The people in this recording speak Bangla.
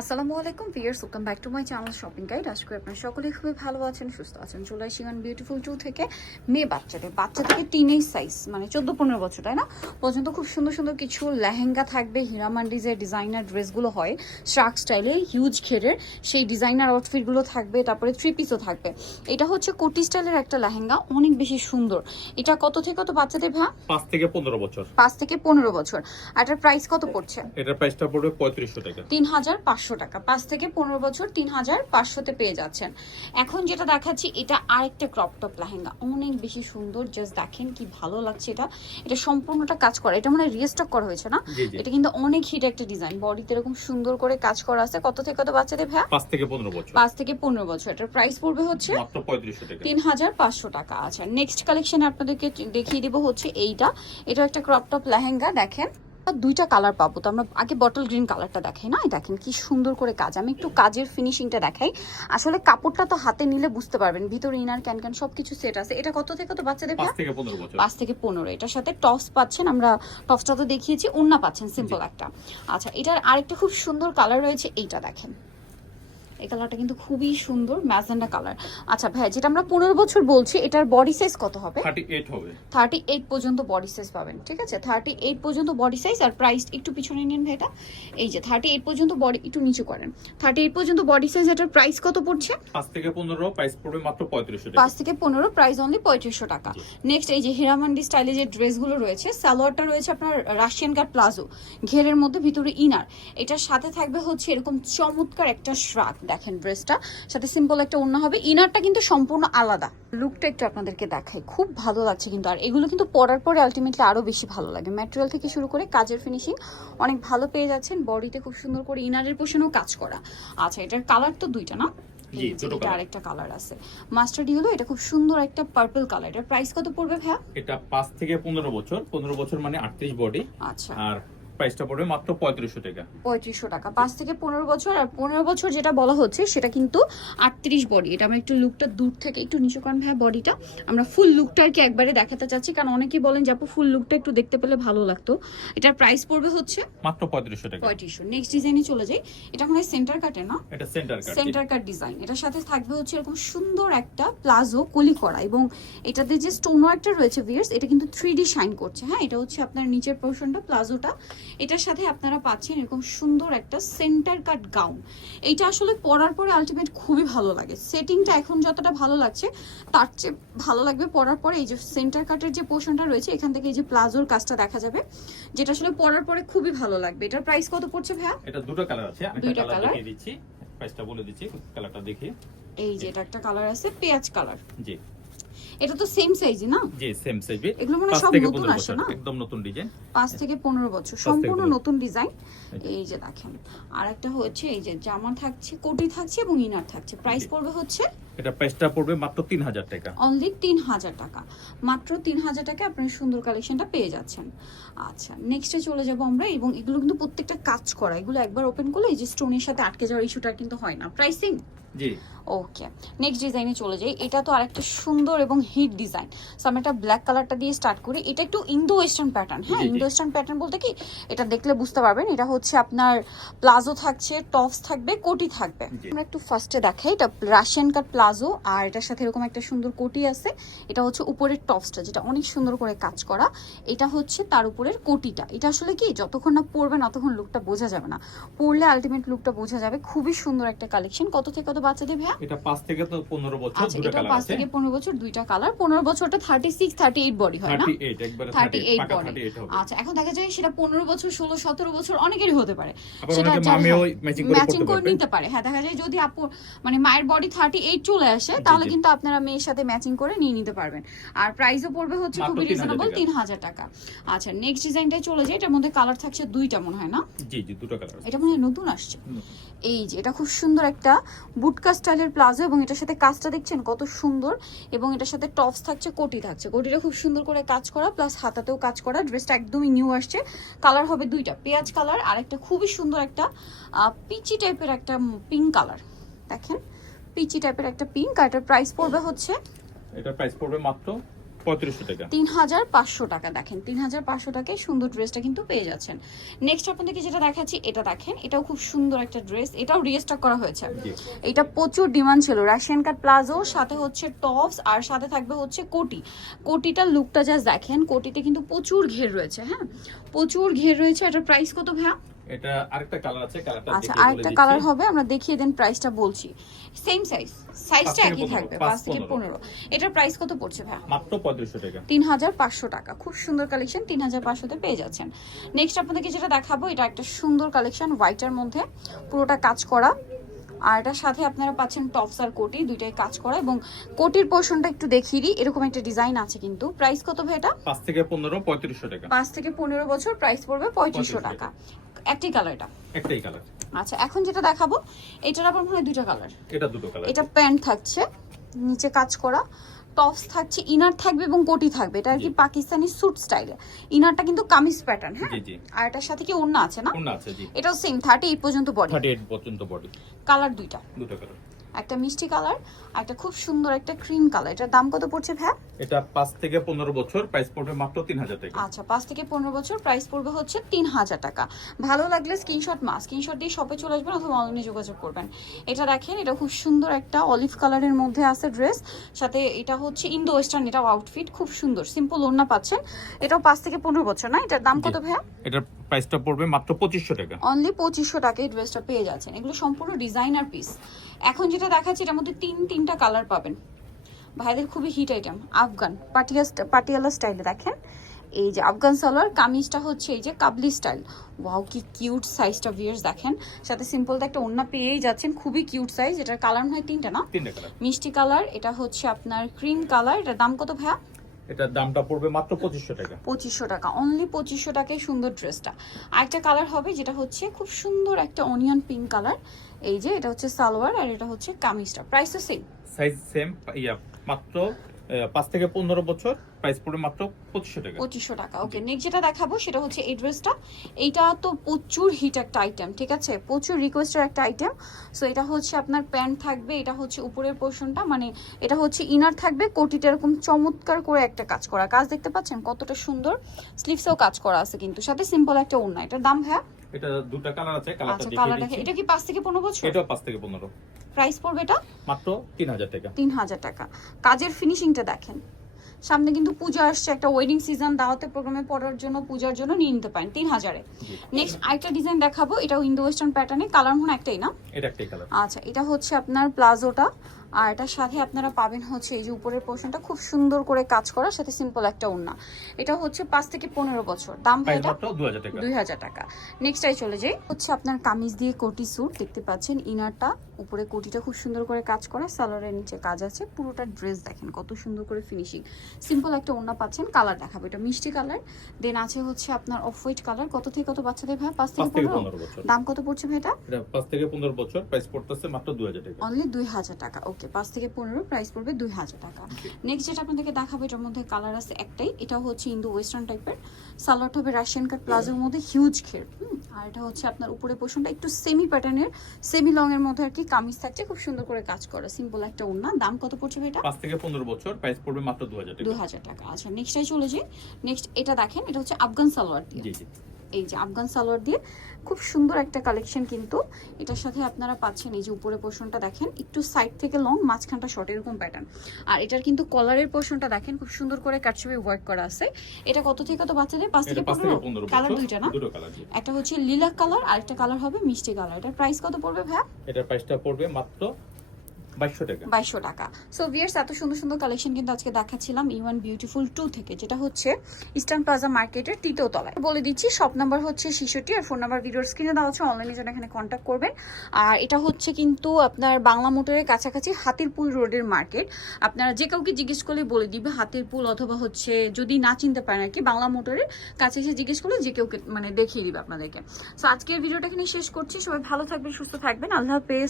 আসসালামু আলাইকুম viewers welcome back to my channel shopping guide আশা করি আপনারা সকলেই খুবই ভালো আছেন সুস্থ আছেন। চলে আসি বিউটিফুল টু থেকে মেয়ে বাচ্চাদের বাচ্চা থেকে টিনেজ সাইজ মানে চোদ্দ পনেরো বছর তাই না? পর্যন্ত খুব সুন্দর সুন্দর কিছু লেহেঙ্গা থাকবে হিরামান্ডিজের ডিজাইনার ড্রেসগুলো হয় শার্ক স্টাইলে হিউজ ঘেরের সেই ডিজাইনার আউটফিটগুলো থাকবে তারপরে থ্রি পিসও থাকবে। এটা হচ্ছে কোটি স্টাইলের একটা লেহেঙ্গা অনেক বেশি সুন্দর। এটা কত থেকে কত বাচ্চাদের ভা পাঁচ থেকে পনেরো বছর। পাঁচ থেকে পনেরো বছর। আর এটার প্রাইস কত পড়ছে? এটার প্রাইসটা পড়বে পঁয়ত্রিশশো টাকা। তিন হাজার পাঁচশো টাকা। পাঁচ থেকে পনেরো বছর তিন হাজার পাঁচশোতে পেয়ে যাচ্ছেন। এখন যেটা দেখাচ্ছি এটা আরেকটা ক্রপ টপ লেহেঙ্গা। অনেক বেশি সুন্দর জাস্ট দেখেন কি ভালো লাগছে এটা। এটা সম্পূর্ণটা কাজ করা এটা মানে রিস্টক করা হয়েছে না? এটা কিন্তু অনেক হিট একটা ডিজাইন বডিতে এরকম সুন্দর করে কাজ করা আছে। কত থেকে কত বাচ্চাদের ভ্যা পাঁচ থেকে পনেরো বছর। পাঁচ থেকে পনেরো বছর। এটার প্রাইস পড়বে হচ্ছে তিন হাজার পাঁচশো টাকা আচ্ছা নেক্সট কালেকশনে আপনাদেরকে দেখিয়ে দিব হচ্ছে এইটা। এটা একটা ক্রপ টপ লেহেঙ্গা দেখেন। আর দুইটা কালার পাবো তো আমরা আগে বটল গ্রিন কালারটা দেখাই না? দেখেন কি সুন্দর করে কাজ। আমি একটু কাজের ফিনিশিংটা দেখাই। আসলে কাপড়টা তো হাতে নিলে বুঝতে পারবেন ভিতরে ইনার ক্যান ক্যান সবকিছু সেট আছে। এটা কত থেকে কত বাচ্চাদের পাঁচ থেকে পনেরো এটার সাথে টপস পাচ্ছেন আমরা টপসটা তো দেখিয়েছি ওন্না পাচ্ছেন সিম্পল একটা। আচ্ছা এটার আরেকটা খুব সুন্দর কালার রয়েছে এইটা দেখেন। এই কালারটা কিন্তু খুবই সুন্দর ম্যাজেন্ডা কালার। আচ্ছা ভাই যেটা আমরা পনেরো বছর বলছি এটার বডি সাইজ কত হবে? থার্টি এইট পর্যন্ত বডি সাইজ পাবেন ঠিক আছে? থার্টি এইট পর্যন্ত বডি সাইজ আর প্রাইস একটু পিছনে নিন ভাইটা এই যে থার্টি এইট পর্যন্ত বডি একটু নিচু করেন। থার্টি এইট পর্যন্ত বডি সাইজ এটার প্রাইস কত পড়ছে? পাঁচ থেকে পনেরো প্রাইস পড়বে মাত্র পঁয়ত্রিশশো পাঁচ থেকে পনেরো প্রাইস অনলি পঁয়ত্রিশশো টাকা। নেক্সট এই যে হিরামান্ডি স্টাইলে যে ড্রেসগুলো রয়েছে সালোয়ারটা রয়েছে আপনার রাশিয়ান কাট প্লাজো ঘেরের মধ্যে ভিতরে ইনার এটার সাথে থাকবে হচ্ছে এরকম চমৎকার একটা শ্রাক দেখেন ড্রেসটা। সাথে সিম্পল একটা অন্য হবে। ইনারটা কিন্তু সম্পূর্ণ আলাদা। লুকটা একটু আপনাদেরকে দেখাই। খুব ভালো লাগছে কিন্তু। আর এগুলো কিন্তু পরার পরে আলটিমেটলি আরও বেশি ভালো লাগে। ম্যাটেরিয়াল থেকে শুরু করে কাজের ফিনিশিং অনেক ভালো পেয়ে যাচ্ছেন। বডিতে খুব সুন্দর করে ইনারের পোষণেও কাজ করা। আচ্ছা এটার কালার তো দুইটা না? জি, এই যে, দুটো এটা আরেকটা কালার আছে। মাস্টার্ড হলো এটা খুব সুন্দর একটা পার্পল কালার এটার প্রাইস কত পড়বে ভাইয়া? এটা পাঁচ থেকে পনেরো বছর। পনেরো বছর মানে আটত্রিশ বডি আচ্ছা। আর প্রাইসটা পড়বে মাত্র পঁয়ত্রিশশো টাকা। পঁয়ত্রিশশো টাকা। পাঁচ থেকে পনেরো বছর আর পনেরো বছর যেটা বলা হচ্ছে সেটা কিন্তু আটত্রিশ বডি এটা আমরা একটু লুকটা দূর থেকে একটু নিচু করেন ভাই বডিটা আমরা ফুল লুকটা আর কি একবারে দেখাতে চাচ্ছি কারণ অনেকেই বলেন যে আপু ফুল লুকটা একটু দেখতে পেলে ভালো লাগতো। এটার প্রাইস পড়বে হচ্ছে মাত্র পঁয়ত্রিশশো টাকা। পঁয়ত্রিশশো। নেক্সট ডিজাইনে চলে যাই। এটা মনে হয় সেন্টার কাটে না? এটা centre cut centre cut design এটার সাথে থাকবে হচ্ছে এরকম সুন্দর একটা প্লাজো কলি করা এবং এটাতে যে স্টোন ওয়ার্কটা রয়েছে ভিয়ার্স এটা কিন্তু থ্রি ডি শাইন করছে। হ্যাঁ এটা হচ্ছে আপনার নিচের পোর্শনটা প্লাজোটা। এটার সাথে আপনারা পাচ্ছেন এরকম সুন্দর একটা সেন্টার কাট গাউন এইটা আসলে পরার পরে আলটিমেট খুবই ভালো লাগে। সেটিংটা এখন যতটা ভালো লাগছে তার চেয়ে ভালো লাগবে পরার পরে এই যে সেন্টার কাটের যে পোর্শনটা রয়েছে এখান থেকে এই যে প্লাজোর কাজটা দেখা যাবে যেটা আসলে পরার পরে খুবই ভালো লাগবে। এটার প্রাইস কত পড়ছে ভাইয়া? এটা দুটো কালার আছে আমি দুইটা কালার দেখিয়ে দিচ্ছি। প্রাইসটা বলে দিচ্ছি কালারটা দেখি। এই যে এটা একটা কালার আছে পেঁয়াজ কালার জি। এটা তো সেম না? জি সেম সাইজে এগুলো মনে সব নতুন আসে না? একদম নতুন ডিজাইন পাঁচ থেকে পনেরো বছর সম্পূর্ণ নতুন ডিজাইন। এই যে। দেখেন আর একটা হচ্ছে এই যে জামা থাকছে কোটি থাকছে এবং ইনার থাকছে। প্রাইস পড়বে হচ্ছে এটা প্রাইসটা পড়বে মাত্র তিন হাজার টাকা। অনলি তিন হাজার টাকা। মাত্র তিন হাজার টাকা আপনার সুন্দর কালেকশনটা পেয়ে যাচ্ছেন। আচ্ছা নেক্সটে চলে যাব আমরা এবং এগুলো কিন্তু প্রত্যেকটা কাজ করা। এগুলো একবার ওপেন করলে এই যে স্টোনের সাথে আটকে যাওয়ার ইস্যুটা কিন্তু হয় না। প্রাইসিং জি। ওকে নেক্সট ডিজাইনে চলে যাই। এটা তো আরেকটা সুন্দর এবং হিট ডিজাইন সো আমি একটা ব্ল্যাক কালারটা দিয়ে স্টার্ট করি। এটা একটু ইন্দো ওয়েস্টার্ন প্যাটার্ন হ্যাঁ। ইন্দো ওয়েস্টার্ন প্যাটার্ন বলতে কি? এটা দেখলে বুঝতে পারবেন। এটা হচ্ছে আপনার প্লাজো থাকছে টপস থাকবে কোটি থাকবে। আমরা একটু ফার্স্টে দেখাই। এটা রাশিয়ান কাট প্লাজো আর এটার সাথে এরকম একটা সুন্দর কোটি আছে। এটা হচ্ছে উপরের টপসটা যেটা অনেক সুন্দর করে কাজ করা। এটা হচ্ছে তার উপরের কোটিটা। এটা আসলে কি? যতক্ষণ না পরবেন ততক্ষণ লুকটা বোঝা যাবে না। পরলে আলটিমেট লুকটা বোঝা যাবে। খুবই সুন্দর একটা কালেকশন কত থেকে কত বাচ্চাদের ভাইয়া? এটা পাঁচ থেকে তো পনেরো বছর আচ্ছা দুটো কালার আছে। থেকে পনেরো বছর দুইটা কালার পনেরো বছরটা thirty six thirty eight body হয় না? থার্টি এইট একবারে থার্টি থার্টি এইট পাকা বডি আচ্ছা এখন দেখা যায় সেটা পনেরো বছর ষোলো সতেরো বছর অনেকেরই হতে পারে। সেটা ম্যাচিং করে ম্যাচিং করে নিতে পারে। হ্যাঁ দেখা যায় যদি আপু মানে মায়ের বডি থার্টি এইট চলে আসে তাহলে কিন্তু আপনারা মেয়ের সাথে ম্যাচিং করে নিয়ে নিতে পারবেন। আর প্রাইসও পড়বে হচ্ছে খুবই 3000 রিজনেবল টাকা। তিন হাজার টাকা। আচ্ছা নেক্সট ডিজাইনটাই চলে যায় এটার মধ্যে কালার থাকছে দুইটা মনে হয় না? জি জি দুটো কালার এটা মনে হয় নতুন আসছে। এই যে এটা খুব সুন্দর একটা বুটকা স্টাইলের প্লাজো এবং এটার সাথে কাজটা দেখছেন কত সুন্দর এবং এটার সাথে টপস থাকছে, কোটি থাকছে। কোটিটা খুব সুন্দর করে কাজ করা প্লাস হাতাতেও কাজ করা ড্রেসটা একদমই নিউ আসছে। কালার হবে দুইটা, পেঁয়াজ কালার আর একটা খুবই সুন্দর একটা পিচি টাইপের একটা পিঙ্ক কালার দেখেন পিচি টাইপের একটা পিঙ্ক আর এটার প্রাইস পড়বে হচ্ছে এটার প্রাইস পড়বে মাত্র টাকা। দেখেন তিন হাজার পাঁচশো টাকায় সুন্দর ড্রেসটা কিন্তু পেয়ে যাচ্ছেন। নেক্সট আপনাদেরকে যেটা দেখাচ্ছি এটা দেখেন এটাও খুব সুন্দর একটা ড্রেস এটাও রিস্টক করা হয়েছে। এটা প্রচুর ডিমান্ড ছিল রাশিয়ান কাট প্লাজো সাথে হচ্ছে টপস আর সাথে থাকবে হচ্ছে কোটি। কোটিটার লুকটা জাস্ট দেখেন কোটিতে কিন্তু প্রচুর ঘের রয়েছে হ্যাঁ? প্রচুর ঘের রয়েছে এটার প্রাইস কত ভাইয়া? এটা আরেকটা কালার আছে কালারটা আচ্ছা আরেকটা কালার হবে আমরা দেখিয়ে দেন প্রাইসটা বলছি। সেম সাইজ সাইজটা একই থাকবে পাঁচ পাঁচ থেকে পনেরো। পনেরো। এটার প্রাইস কত পড়ছে ভাইয়া? মাত্র পঁয়ত্রিশশো টাকা। তিন হাজার পাঁচশো টাকা। খুব সুন্দর কালেকশন তিন হাজার পাঁচশোতে পেয়ে যাচ্ছেন। নেক্সট আপনাদেরকে যেটা দেখাবো এটা একটা সুন্দর কালেকশন হোয়াইটের মধ্যে। পুরোটা কাজ করা। আর এটার সাথে আপনারা পাচ্ছেন টপস আর কোটি দুইটাই কাজ করা। এবং কোটির পোর্শনটা একটু দেখিয়ে দিই এরকম একটা ডিজাইন আছে কিন্তু। প্রাইস কত ভাই এটা? পাঁচ থেকে পনেরো পঁয়ত্রিশশো টাকা। পাঁচ থেকে পনেরো বছর প্রাইস পড়বে পঁয়ত্রিশশো টাকা। একটি কালার এটা। একটাই কালার আচ্ছা এখন যেটা দেখাবো এটার আবার মনে হয় দুইটা কালার এটা দুটো কালার এটা প্যান্ট থাকছে নিচে কাজ করা। টপস থাকছে ইনার থাকবে এবং কোটি থাকবে। এটা আর কি পাকিস্তানি স্যুট স্টাইলে ইনারটা কিন্তু কামিজ প্যাটার্ন হ্যাঁ? জি জি। আর এটার সাথে কি ওড়না আছে না? ওড়না আছে জি। এটাও সেম থার্টি এইট পর্যন্ত বডি থার্টি এইট পর্যন্ত বডি কালার দুইটা। দুটো কালার একটা মিষ্টি কালার আর একটা খুব সুন্দর একটা ক্রিম কালার। এটার দাম কত পড়ছে ভ্যা এটা পাঁচ থেকে পনেরো বছর প্রাইস পড়বে মাত্র তিন হাজার টাকা। আচ্ছা পাঁচ থেকে পনেরো বছর প্রাইস পড়বে হচ্ছে তিন হাজার টাকা। ভালো লাগলে স্ক্রিনশট মা স্ক্রিনশট দিয়ে শপে চলে আসবেন অথবা অনলাইনে যোগাযোগ করবেন। এটা দেখেন এটা খুব সুন্দর একটা অলিভ কালারের মধ্যে আছে ড্রেস সাথে এটা হচ্ছে ইন্দো ওয়েস্টার্ন এটাও আউটফিট খুব সুন্দর সিম্পল ওড়না পাচ্ছেন। এটাও পাঁচ থেকে পনেরো বছর না? এটার দাম কত। ভাইয়া? এটার প্রাইসটা পড়বে মাত্র পঁচিশশো টাকা। অনলি পঁচিশশো টাকায় ড্রেসটা পেয়ে যাচ্ছেন। এগুলো সম্পূর্ণ ডিজাইনার পিস এখন যেটা দেখাচ্ছি এটার মধ্যে তিন তিনটা কালার পাবেন। ভাইদের খুবই হিট আইটেম আফগান। পাটিয়া পাটিয়ালা স্টাইলে দেখেন। এই যে আফগান সালোয়ার কামিজটা হচ্ছে এই যে কাবলি স্টাইল ওয়াও কি কিউট সাইজটা ভিয়ার্স দেখেন। সাথে সিম্পল একটা ওড়না পেয়েই যাচ্ছেন। খুবই কিউট সাইজ এটার কালার হয় তিনটা না? মিষ্টি কালার এটা হচ্ছে আপনার ক্রিম কালার এটার দাম কত ভাইয়া? এটার দামটা পড়বে মাত্র পঁচিশশো টাকা। পঁচিশশো টাকা। অনলি পঁচিশশো টাকায় সুন্দর ড্রেসটা। আরেকটা কালার হবে যেটা হচ্ছে খুব সুন্দর একটা অনিয়ন পিঙ্ক কালার এই যে এটা হচ্ছে সালোয়ার আর এটা হচ্ছে কামিজটা। প্রাইস তো সেম সাইজ সেম ইয়া মাত্র পাঁচ থেকে পনেরো বছর। প্রাইস পড়বে মাত্র পঁচিশশো টাকা। পঁচিশশো টাকা ওকে নেক্সট যেটা দেখাবো সেটা হচ্ছে এই ড্রেসটা এইটা তো প্রচুর হিট একটা আইটেম ঠিক আছে? প্রচুর রিকোয়েস্টের একটা আইটেম সো এটা হচ্ছে আপনার প্যান্ট থাকবে এটা হচ্ছে উপরের পোর্শনটা মানে এটা হচ্ছে ইনার থাকবে কোটিটা এরকম চমৎকার করে একটা কাজ করা। কাজ দেখতে পাচ্ছেন কতটা সুন্দর? স্লিভসেও কাজ করা আছে কিন্তু সাথে সিম্পল একটা ওড়না। এটার দাম হ্যাঁ এটা দুটো কালার আছে কালারটা আচ্ছা দেখিয়ে দিচ্ছি। এটা কি পাঁচ থেকে পনেরো বছর? এটাও পাঁচ থেকে পনেরো। প্রাইস পড়বে এটা? মাত্র তিন হাজার টাকা। তিন হাজার টাকা। কাজের ফিনিশিংটা দেখেন। সামনে কিন্তু পূজা আসছে একটা ওয়েডিং সিজন দাওয়াতে প্রোগ্রামে পড়ার জন্য পূজার জন্য নিয়ে নিতে পারেন তিন হাজারে। নেক্সট আরেকটা ডিজাইন দেখাবো এটা ইন্দো ওয়েস্টার্ন প্যাটার্নে কালার মনে একটাই না? এটা একটাই কালার আচ্ছা এটা হচ্ছে আপনার প্লাজোটা আর এটার সাথে আপনারা পাবেন হচ্ছে এই যে উপরের পোর্শনটা খুব সুন্দর করে কাজ করা সাথে সিম্পল একটা ওড়না। এটা হচ্ছে পাঁচ থেকে পনেরো বছর দাম এটা হাজার টাকা। দুই হাজার টাকা। নেক্সটাই চলে যাই হচ্ছে আপনার কামিজ দিয়ে কোটি স্যুট দেখতে পাচ্ছেন ইনারটা উপরে কোটিটা খুব সুন্দর করে কাজ করা সালোয়ারের নিচে কাজ আছে পুরোটা ড্রেস দেখেন কত সুন্দর করে ফিনিশিং সিম্পল একটা ওড়না পাচ্ছেন কালার দেখাবো। এটা মিষ্টি কালার। দেন আছে হচ্ছে আপনার অফ হোয়াইট কালার। কত থেকে কত বাচ্চাদের ভাই? পাঁচ থেকে পনেরো? বছর। দাম কত পড়ছে ভাই এটা? এটা পাঁচ থেকে পনেরো বছর। প্রাইস পড়তেছে মাত্র দু হাজার টাকা। অনলি দুই হাজার টাকা। ওকে পাঁচ থেকে পনেরো প্রাইস পড়বে দুই হাজার টাকা। নেক্সট যেটা আপনাদেরকে দেখাবো এটার মধ্যে কালার আছে একটাই। এটা হচ্ছে ইন্দো ওয়েস্টার্ন টাইপের সালোয়ারটা হবে রাশিয়ান কাট প্লাজোর মধ্যে হিউজ ঘের হুম, আর এটা হচ্ছে আপনার উপরে পোষণটা একটু সেমি প্যাটার্নের সেমি লং এর মধ্যে আর কি কামিজ থাকছে। খুব সুন্দর করে কাজ করা। সিম্পল একটা ওড়না। দাম কত পড়ছে এটা? পাঁচ থেকে পনেরো বছর। প্রাইস পড়বে মাত্র দু হাজার টাকা। দুই হাজার টাকা। আচ্ছা নেক্সটটাই চলে যাই নেক্সট এটা দেখেন এটা হচ্ছে আফগান সালোয়ার দিয়ে। এই যে আফগান সালোয়ার দিয়ে খুব সুন্দর একটা কালেকশন কিন্তু। এটার সাথে আপনারা পাচ্ছেন এই যে উপরের পোর্শনটা দেখেন একটু সাইড থেকে লং মাঝখানটা শর্ট এরকম প্যাটার্ন আর এটার কিন্তু কলারের পোর্শনটা দেখেন খুব সুন্দর করে কাটছবি ওয়ার্ক করা আছে। এটা কত থেকে কত বাচ্চাদের? পাঁচ থেকে পনেরো? কালার দুইটা না? একটা হচ্ছে লিলাক কালার আর একটা কালার হবে মিষ্টি কালার এটার প্রাইস কত পড়বে ভাইয়া? এটার প্রাইসটা পড়বে মাত্র বাইশশো টাকা। সো ভিয়ার্স এত সুন্দর সুন্দর কালেকশন কিন্তু আজকে দেখাচ্ছিলাম ইউএন বিউটিফুল টু থেকে, যেটা হচ্ছে ইস্টার্ন প্লাজা মার্কেটের তৃতীয় তলায়। বলে দিচ্ছি শপ নাম্বার হচ্ছে শিশুটি আর ফোন নাম্বার ভিডিওর স্ক্রিনে দেওয়া হচ্ছে অনলাইনে যেন এখানে কন্ট্যাক্ট করবেন। আর এটা হচ্ছে কিন্তু আপনার বাংলা মোটরের কাছাকাছি হাতিরপুল রোডের মার্কেট আপনারা যে কাউকে জিজ্ঞেস করলে বলে দিবে হাতিরপুল অথবা হচ্ছে যদি না চিনতে পারেন আর কি, বাংলা মোটরের কাছে এসে জিজ্ঞেস করলে যে কেউ মানে দেখিয়ে দিবে আপনাদেরকে। সো আজকের ভিডিওটা এখানে শেষ করছি। সবাই ভালো থাকবেন, সুস্থ থাকবেন। আল্লাহ হাফেজ।